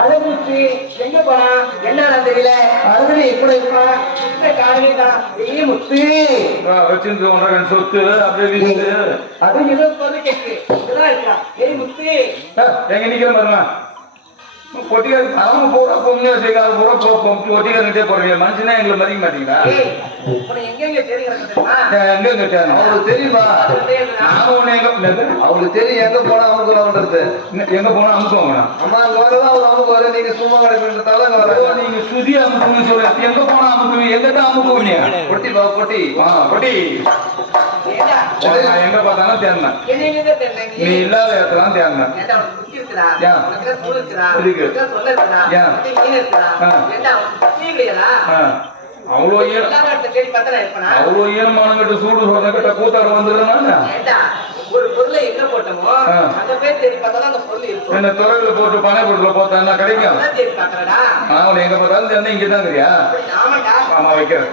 அழகுச்சு எங்க போனா என்னடா தெரியல? அருகில எப்படி இந்த காலையில தான் ஏ முத்து. ஒன்றரை ரெண்டு சொத்து அப்படியே வீசுது அது சொல்லு கேக்கு. இதெல்லாம் இருக்கா? ஏய் முத்து. எங்க நிக்கிற பாருங்க கொட்டிக்காரு போறீங்க மனுஷனா எங்களை மதிக்க மாட்டீங்களா? உன்னை எங்க கேட்டேன் அவங்களுக்கு தெரியுமா? நாம எங்க? அவங்களுக்கு தெரியும் எங்க போனா அமுக்குறோன்றது என்ன- எங்க போனா அமுக்குவாங்க அம்மா அங்க வரதான் அவர் அமுக்கு வர நீங்க சும்மா கிடக்குன்றதால அங்க ஓ, வர நீங்க சுதி அமுக்குன்னு சொல்ல எங்க போனா அமுக்குவீங்க? எங்கிட்ட அமுக்குவீங்க? பொட்டி பா பொட்டி ஆ, கொட்டி. ஏண்டா நான் எங்க பார்த்தாலும் தெரியல நீ? இல்லாத இடத்துல இல்லையா அவ்வளோ ஈரம் ஈரமானங்கிட்ட சூடு கூத்தாட ஒரு பொருளை எங்க போட்டோமோ. அந்த பேர் தேடி பார்த்தா அந்த பொருள் இருக்கும். என்ன துறையில போட்டு பனை பொருட்களை போட்டா கிடைக்கும்? அவனை எங்க பார்த்தாலும் தெரிஞ்ச இங்க தான் தெரியா ஆமாடா ஆமா வைக்கிறேன்.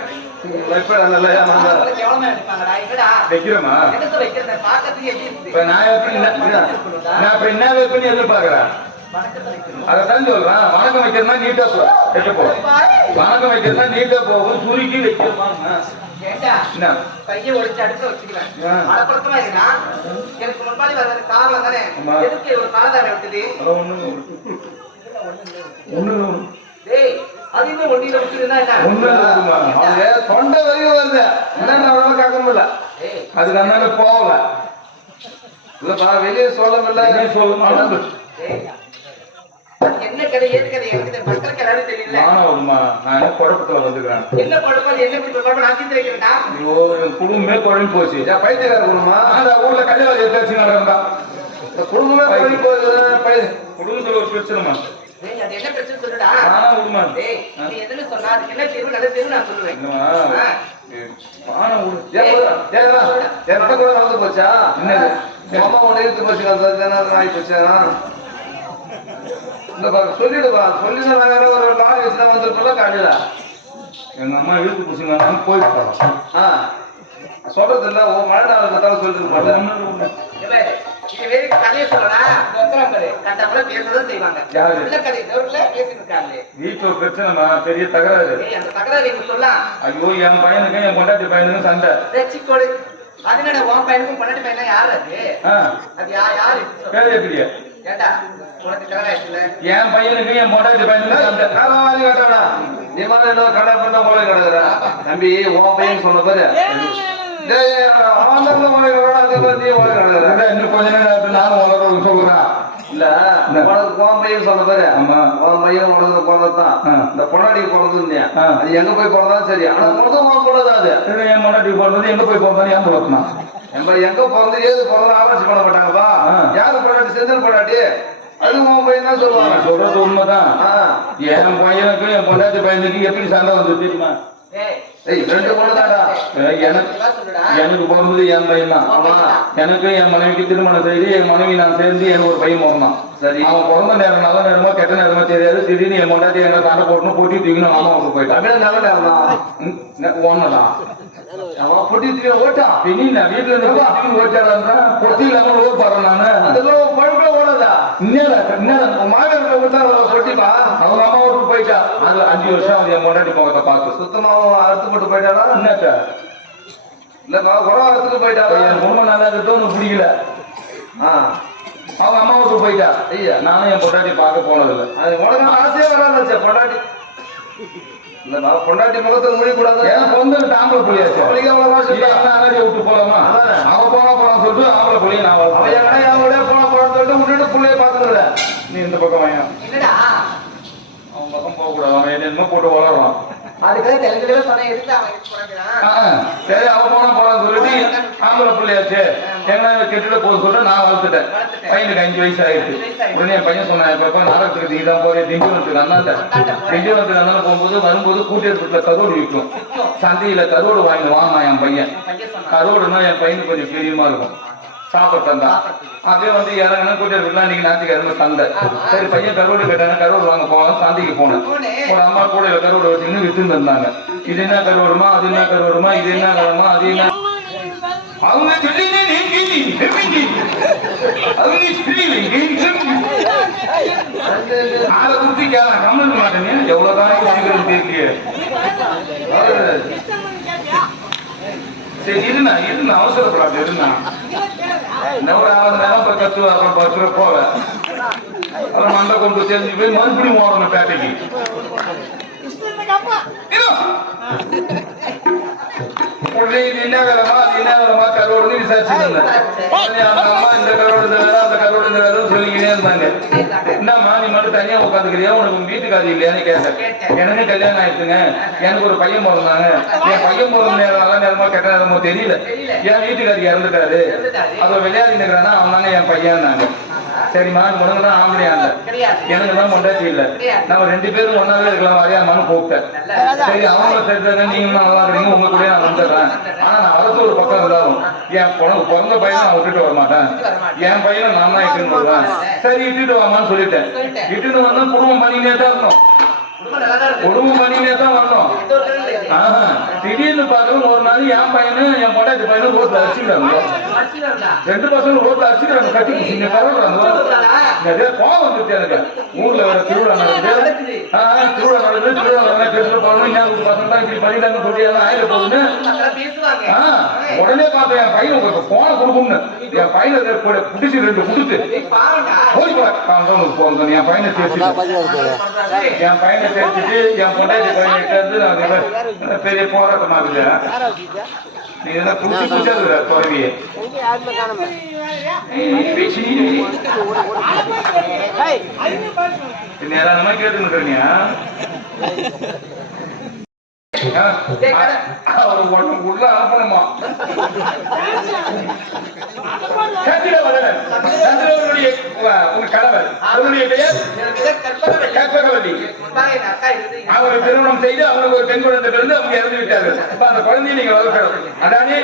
வைக்கிறோமா வைக்கிறத நான் இப்ப என்ன வைப்பேன்னு எதிர்பார்க்கறேன் அதைத்தான் சொல்றேன். வணக்கம் வைக்கிறதுனா நீட்டா போ. வைக்க போ. வணக்கம் வைக்கிறதுனா நீட்டா போகும் சுருக்கி வைக்கிறோமா என்ன? கையை ஒடிச்சு அடுத்து வச்சுக்குவேன். ஆ. மலப்புறத்தமா இருக்கா எனக்கு முன்னாடி வர்றது காரணம் தானே. எதுக்கு ஒரு காலதாரை விட்டது அதான் ஒண்ணு ஒண்ணு டேய் அது இன்னும் விட்டுருந்தா என்ன? தொண்டை வரைக்கும் வருது. என்னன்னு கேட்க முடியல. டேய் அதுக்கு அதனால போகல. இல்லப்பா வெளியே சொல்ல முடியல அது என்ன கதை ஏது கதை? எனக்கு. மக்களுக்கு எல்லாரும் தெரியல? நான் என்ன குழப்பத்துல வந்துக்கிறேன் என்ன குழப்பம்? என்ன இப்படி குழப்பம் நான் தீர்த்து வைக்கிறேன்டா. ஐயோ என் குடும்பமே குழம்பு போச்சு. ஏன் பைத்தியக்கார குடும்பமா? அந்த ஊர்ல கல்யாணம் நடந்தா இந்த குடும்பமே போய் போகுது. குடும்பத்துல ஒரு பிரச்சனைமா டேய் அது என்ன பிரச்சனை சொல்லுடா? நானா விடுமா டேய் நீ எதுன்னு சொன்னா அதுக்கு என்ன தீர்வு? நல்ல தீர்வு நான் சொல்லுவேன். பானை விடு. ஏன்? ஏன்னா, கூட நடந்து போச்சா? என்னது? இழுத்து போச்சு அது என்ன ஆகி போச்சா? இந்த சொல்லிடுவா சொல்லி நான் வேற ஒரு லாரி வச்சுதான் வந்திருப்பல காலையில. எங்க அம்மா இழுத்து புடிச்சுங்க போயிட்டு ஆ. சொல்றது இல்ல ஓ மழை நாள் பார்த்தாலும் சொல்லிட்டு போட்டேன். இல்ல, இது வேற கதையை பாரு? கண்டபடி பேசதான் செய்வாங்க. யாரு? இல்ல கதை தவிர்க்கல பேசிட்டு இருக்காங்களே வீட்டுல பிரச்சனைமா பெரிய தகராறு. அந்த தகராறு எங்க சொல்லலாம் ஐயோ என் பையனுக்கும் என் பொண்டாட்டி பையனுக்கும் சண்டை. ரசிக்கோடு அது என்னடா உன் பையனுக்கும் பொண்டாட்டி பையனா யாரு அது? ஆ, அது யா யாரு? பேர் எப்படியா ஏண்டா உனக்கு கல்யாணம் ஆயிடுச்சுல என் பையனுக்கும் என் பொண்டாட்டி பையனுக்கும் சண்டை. காலவாரி கேட்டவனா நீ மாதிரி என்ன கடை பண்ண போல கிடக்குற? தம்பி உன் பையன் சொன்ன பாரு. இன்னும் கொஞ்ச நேரம் நானும் உணர்வு சொல்றேன். இல்ல உன் பையன் சொன்ன பாரு. உன் பையன் உனக்கு பிறந்ததான். இந்த பொண்டாட்டிக்கு பிறந்தது. அது எங்க போய் பிறந்தாலும் சரி. ஆனா உனக்கு உன் தான் அது. என் பொண்டாட்டி போறது எங்க போய் போறது ஏன் போறதுனா நம்ம எங்க பிறந்து ஏது பிறந்து ஆராய்ச்சி பண்ண மாட்டாங்கப்பா. யாரு பொண்டாட்டி? செந்தில் பொண்டாட்டி. அது உன் பையன் தான் சொல்லுவாங்க. சொல்றது உண்மைதான். என் பையனுக்கும் என் பொண்டாட்டி பையனுக்கு எப்படி சண்டை வந்து தெரியுமா? ரெண்டு எனக்கு எனக்கு பிறந்தது என் பையன் தான். எனக்கு என் மனைவிக்கு திருமணம் செய்து என் மனைவி நான் சேர்ந்து எனக்கு ஒரு பையன் பிறந்தான். சரி. அவன் பிறந்த நேரம் நல்ல நேரமா கெட்ட நேரமா தெரியாது. திடீர்னு என் பொண்டாட்டி எங்க சண்டை போட்டுன்னு பொட்டி தூக்கின்னு மாமா விட்டு போயிட்டான். நேரம் தான் ஒண்ணுதான் அவன் பொட்டி தூக்கி ஓட்டான் பின்னி நான் வீட்டுல இருந்து ஓட்டாடா பொட்டி இல்லாம ஓர் பாடுறேன் நானு அதெல்லாம் பழக்கமே ஓடாதா என்னடா உன் மாமியார் விட்டா பொட்டிப்பா அவங்க அம்மா விட்டு போயிட்டா அது அஞ்சு வருஷம் என் பொண்டாட்டி முகத்தை பார்த்து சுத்தமாவும் அறுத்து போட்டு போயிட்டாரா என்னத்த இல்லப்பா உரம் அறுத்துட்டு போயிட்டாரா என் குடும்பம் நல்லா இருக்கிறது உனக்கு பிடிக்கல ஆ அவங்க அம்மா விட்டு போயிட்டா ஐயா நானும் என் பொண்டாட்டி பார்க்க போனதில்லை அது உனக்கு ஆசையே வராது பொண்டாட்டி இல்லப்பா பொண்டாட்டி முகத்துல முடியக்கூடாது ஏன் பொண்ணு ஆம்பளை புள்ளியாச்சு அவளுக்கு அகதியை விட்டு போலாமா? அதானே. அவன் போனா போலாம் சொல்லிட்டு ஆம்பளை புள்ளிய நான் அவன் அவளே போன போன சொல்லிட்டு விட்டுட்டு புள்ளைய பாத்துக்கல நீ இந்த பக்கம் வாங்க என்னடா? அவன் பக்கம் போக கூடாது. அவன் என்னென்னமோ போட்டு வளர்றான். அதுக்காக தெலுங்குல சொன்ன எதுக்கு அவன் சரி அவன் போனா போலான்னு சொல்லிட்டு ஆம்பளை புள்ளியாச்சு. எங்கன்னா கெட்டுல போக சொல்லிட்டு நான் வளர்த்துட்டேன். பையனுக்கு அஞ்சு வயசு ஆயிடுச்சு உடனே என் பையன் சொன்னான் எப்ப நாடகத்துக்கு நீ தான் போறிய? திண்டிவனத்துக்கு அண்ணாண்ட திண்டிவனத்துக்கு அண்ணாண்ட போகும்போது வரும்போது கூட்டியத்துல கரோடு விற்கும். சந்தையில கரோடு வாங்கி வாங்கினான் என் பையன். கரோடுனா என் பையனுக்கு கொஞ்சம் பிரியமா இருக்கும். சாப்பிட்டு தான் அப்படியே வந்து இறங்கினா கூட்டிட்டு இருக்கலாம் இன்னைக்கு ஞாயிற்றுக்கிழமை சந்தை. சரி பையன் கரோடு கேட்டாங்க கரோடு வாங்க போகலாம் சந்தைக்கு போனேன். ஒரு அம்மா கூட கரோடு வச்சுன்னு வித்துன்னு இருந்தாங்க. இது என்ன கரோடுமா அது என்ன கரோடுமா இது என்ன கரோடுமா அது என்ன அவங்க சொல்லினே நீங்க அவங்க சொல்லி ரெண்டு அதை குத்தி கேளாம் கம்மல் மாட்டேனே. எவ்வளவுதான் யோசிக்கிறது தீர்க்கிய சரி இருந்தா இருந்தா அவசரப்படாது இருந்தா ஆறு நேரம் போய் கத்து அப்புறம் பத்து ரூபா போவேன் அப்புறம் மண்டை கொண்டு தெரிஞ்சு போய் மறுபடியும் ஓடணும் பேட்டைக்கு. உடனே என்ன வேலைமா அது என்ன வேலைமா கரோடு அம்மா இந்த கரோடு இந்த வேலை அந்த கரோடு இந்த வேலை சொல்லிக்கிட்டே இருந்தாங்க என்னம்மா நீ மட்டும் தனியா உட்காந்துக்கிறியா உனக்கு உங்க வீட்டுக்காரி இல்லையான்னு கேட்டேன் எனக்கு கல்யாணம் ஆயிடுச்சுங்க. எனக்கு ஒரு பையன் பிறந்தாங்க என் பையன் பிறந்த நேரம் நல்ல நேரமா கெட்ட நேரமோ தெரியல என் வீட்டுக்காரி இறந்துட்டாரு அப்ப விளையாடி நிற்கிறானா அவன் தாங்க என் பையன் சரிம்மா உனக்கு தான் ஆம்பளையா இல்ல. எனக்கு தான் பொண்டாட்டி இல்ல. நம்ம ரெண்டு பேரும் ஒன்னாவே இருக்கலாம் வரையாமான்னு கூப்பிட்டேன். சரி அவங்க தெரிஞ்சாங்க நீங்களும் நல்லா இருக்கீங்க உங்க கூட நான் வந்துடுறேன். ஆனா நான் அரசு ஒரு பக்கம் இருந்தாலும் என் உனக்கு பிறந்த பையனை நான் விட்டுட்டு வர மாட்டேன். என் பையனை நான் தான் இட்டுன்னு வருவேன். சரி இட்டுட்டு வாமான்னு சொல்லிட்டேன். இட்டுட்டு வந்தா குடும்பம் பண்ணினே தான் இருக்கணும். குடும்பம் பண்ணினே தான் வரணும் ஆஹா, திடீர்னு பார்க்கணும் ஒரு நாள் என் பையனு என் பொண்டாட்டி பையனும் ரோட்ல அடிச்சுக்கிறாங்க. ரெண்டு பசங்க ரோட்ல அடிச்சுக்கிறாங்க கட்டி பிடிச்சிங்க பரவாயில்ல கோவம் வந்துருச்சு எனக்கு. ஊர்ல வேற திருவிழா நடக்குது. திருவிழா நடக்குது திருவிழா நடக்குது. கெட்டு போகணும் ஞாபகம் பசங்க தான் இப்படி பண்ணிட்டாங்க சொல்லி எல்லாம் ஆயிட போகுதுன்னு உடனே பார்த்தேன் என் பையன் உங்களுக்கு போன கொடுக்கும்னு என் பையனை புடிச்சு ரெண்டு கொடுத்து. காலம் போங்க என் பையனை சேர்த்துட்டு என் பையனை சேர்த்துட்டு என் பொண்டாட்டி பையன்கிட்ட இருந்து நான் பெரிய போராட்டம் ஆகுது நீ இதெல்லாம் குடிச்சு குடிச்சது குறவியே நேரம் கேட்டுக்கிட்டியா அவர் ஒண்ணு உள்ள அனுப்பணுமா உங்க கணவர் அவருடைய பெயர்? அவரை திருமணம் செய்து அவனுக்கு ஒரு பெண் குழந்தை பிறந்து அவங்க இறந்து விட்டார்கள். அப்ப அந்த குழந்தையை நீங்க வளர்க்கணும். அதானே?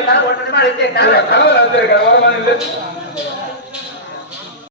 உங்க